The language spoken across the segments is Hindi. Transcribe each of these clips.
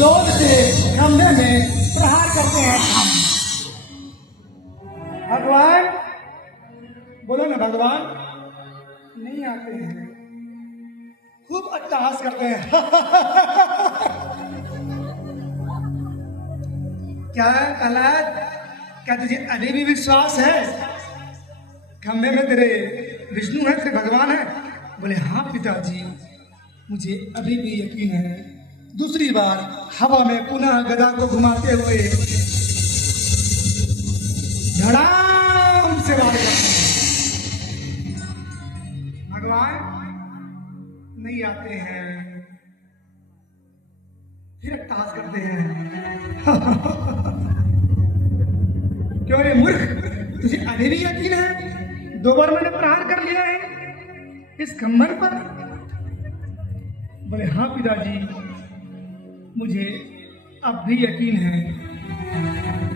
जोर से खंभे में प्रहार करते हैं। भगवान, बोलो ना भगवान। नहीं आते हैं, खूब अट्टहास करते हैं। क्या प्रहलाद, क्या तुझे अभी भी विश्वास है खंभे में तेरे विष्णु है, तेरे भगवान है? बोले हाँ पिताजी, मुझे अभी भी यकीन है। दूसरी बार हवा में पुनः गदा को घुमाते हुए धड़ाम से वार करते हैं। भगवान नहीं आते हैं, फिर अट्टहास करते हैं। क्यों रे मूर्ख, तुझे अभी भी यकीन है? 2 बार मैंने प्रहार कर लिया है इस खंभर पर। बोले हाँ पिताजी, मुझे अब भी यकीन है।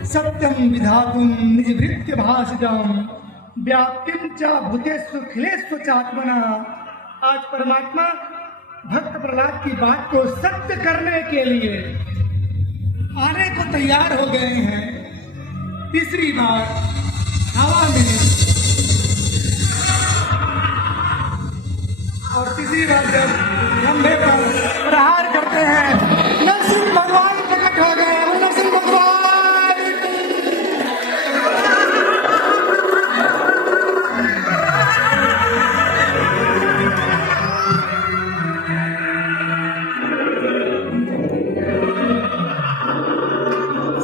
सत्यम विधातुम निजभृत्य भाषितम व्याप्तिम च भूतेषु खिलेषु चात्मना। आज परमात्मा भक्त प्रहलाद की बात को सत्य करने के लिए आने को तैयार हो गए हैं। तीसरी बार हवा में और तीसरी बार जब खंभे पर प्रहार करते हैं, नरसिंह भगवान प्रकट हो गए। नरसिंह भगवान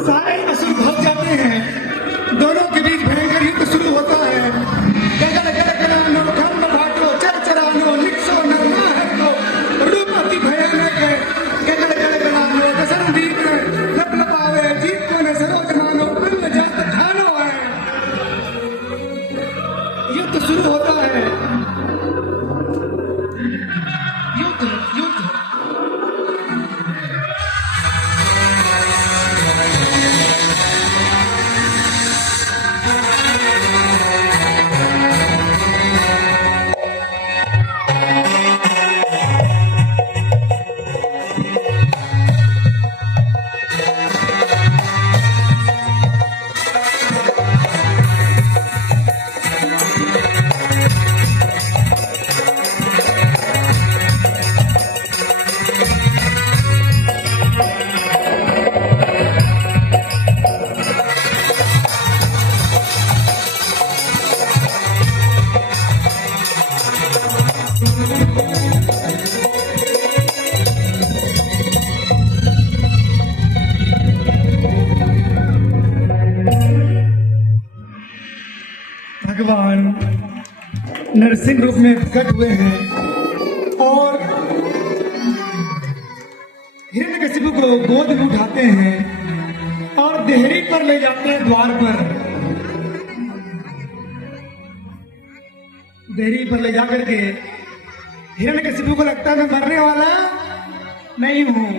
सारे असुर भाग जाते हैं। दोनों के बीच भयंकर युद्ध शुरू होता है। गगन गगनानो खंड भाटो चरचरानो निक्सो नरमा है तो रूप अति भयानक है। गगन गगनानो दशरथीत लप लपावे जीत को न सरोज मानो ब्रह्म जात ठानो है। युद्ध शुरू होता है। युद्ध युद्ध भगवान नरसिंह रूप में प्रकट हुए हैं और हिरण्यकशिपु को गोद में उठाते हैं और देहरी पर ले जाते हैं। द्वार पर देहरी पर ले जाकर के हिरण्यकशिपु को लगता है मैं मरने वाला नहीं हूं।